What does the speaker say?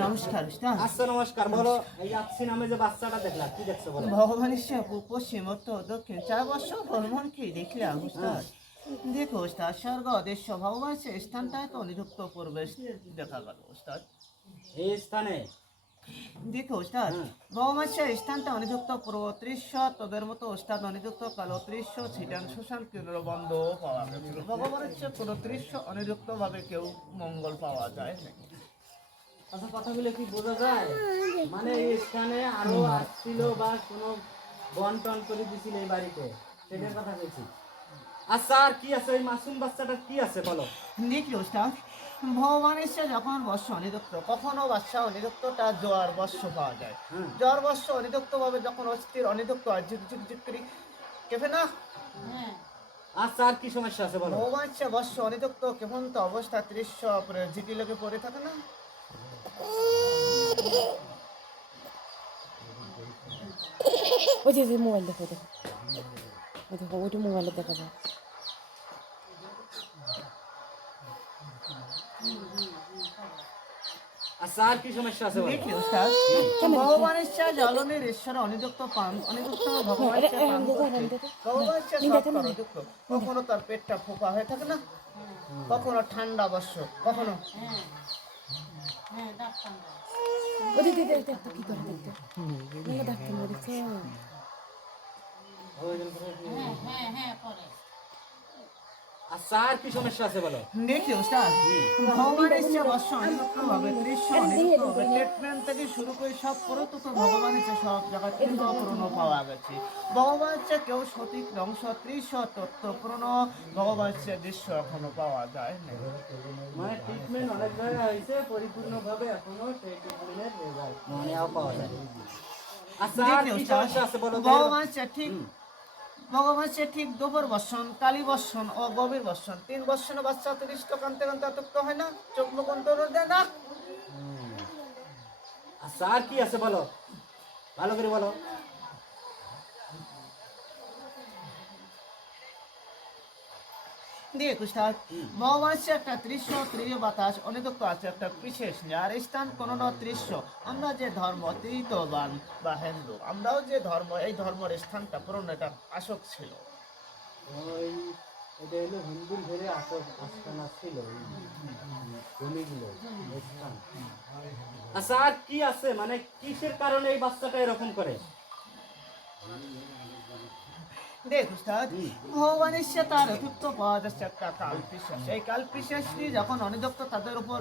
নমস্কার উস্তাদ। আচ্ছা নমস্কার, বলো এই যাচ্ছি নামে যে বাচ্চাটা দেখলাম কি দেখছো বলো? ভগবানের পশ্চিম উত্তর দক্ষিণ 4 বছর ভ্রমণকে দেখলাম উস্তাদ। দেখো উস্তাদ, স্বর্গ দেশ ভগবান সে স্থানটা তো নিযুক্ত প্রবেশ দেখা গেল উস্তাদ। এই স্থানে দেখো উস্তাদ, ভগবান সে স্থানটা অনিযুক্ত পূর্ব 30 তোদের মতো উস্তাদ অনিযুক্ত কালো 30 ছিটান শ্মশান কেন্দ্র বন্ধ পাওয়া গেছিল। ভগবানের চেয়ে কোনো 30 অনিযুক্ত ভাবে কেউ মঙ্গল পাওয়া যায় না। আচ্ছা কথাগুলো কি বোঝা যায়? মানে এই স্থানে আরো আসছিল বা কোনো বন্টন করে দিছিল এই বাড়িতে, সেটার কথা বলছি। আচ্ছা আর কি আছে ওই মাসুম বাচ্চাটা কি আছে বলো? দেখলি উস্তাদ, ভগবানের সে যখন বর্ষ অনিযুক্ত, কখনো বাদশা অনিযুক্ত তার জোয়ার বর্ষ পাওয়া যায়। জোয়ার বর্ষ অনিযুক্ত ভাবে যখন অস্থির অনিযুক্ত হয় ঝিক ঝিক ঝিক করে কেঁপে না। আচ্ছা আর কি সমস্যা আছে বলো? ভগবান সে বর্ষ অনিযুক্ত কেমন তো অবস্থা 30 ঝিকি লেগে পড়ে থাকে না। ওই যে মোবাইল দেখো, দেখো ওই দেখো, ওইটা মোবাইলে দেখা যায়। আচ্ছা আর কি সমস্যা আছে বলো? দেখলি উস্তাদ, ভগবানের সে জ্বলনের ঈশ্বর অনিযুক্ত পান অনিযুক্ত ভগবান সে পান ভগবান সে সব অনিযুক্ত, কখনো তার পেটটা ফোঁপা হয়ে থাকে না, কখনো ঠান্ডা বর্ষ, কখনো ওই দিদি দেখতে কি করে দেখতে ডাক্তার দেখছো। আচ্ছা আর কি সমস্যা আছে বলো? দেখি উস্তাদ, ভগবানের সে বর্ষ অনিযুক্ত ভাবে 30 অনিযুক্ত ভাবে ট্রিটমেন্ট থেকে শুরু করে সব করো তো ভগবানের সে সব জায়গায় 30 পূর্ণ পাওয়া গেছে। ভগবানের সে কেউ সঠিক অংশ 30 তত্ত্ব পূর্ণ ভগবানের সে দৃশ্য এখনো পাওয়া যায় না। মানে ট্রিটমেন্ট অনেক জায়গায় হয়েছে, পরিপূর্ণভাবে এখনো সেই ট্রিটমেন্টের রেজাল্ট মানে পাওয়া যায়। আচ্ছা আর দেখি কি উস্তাদ, সমস্যা আছে বলো? ভগবান সে ঠিক দুপুর বর্ষণ, কালী বর্ষণ ও গভীর বর্ষণ 3 বর্ষণে বাচ্চা 30 কানতে কানতে আতক্ত হয় না, চোখ মুখ অন্তর দেয় না। আচ্ছা আর কি আছে বলো, ভালো করে বলো। দেখ উস্তাদ, ভগবান সে একটা 30 বাতাস অনিযুক্ত আছে একটা বিশেষ আর স্থান কোন না 30। আমরা যে ধর্ম তীর্থবান বা হিন্দু, আমরাও যে ধর্ম, এই ধর্মের স্থানটা পুরনো এটা আসক ছিল। ওই এটা হলো হিন্দুর ঘরে আস্তানা ছিল জমিগুলো স্থান। আচ্ছা আর কি আছে, মানে কিসের কারণে এই বাচ্চাটা এরকম করে? দেখ উস্তাদ, ভগবানের সে তার অতিরিক্ত পাওয়া যাচ্ছে একটা কাল পিশাচ, এই কাল পিশাচটি যখন অনিযুক্ত তাদের উপর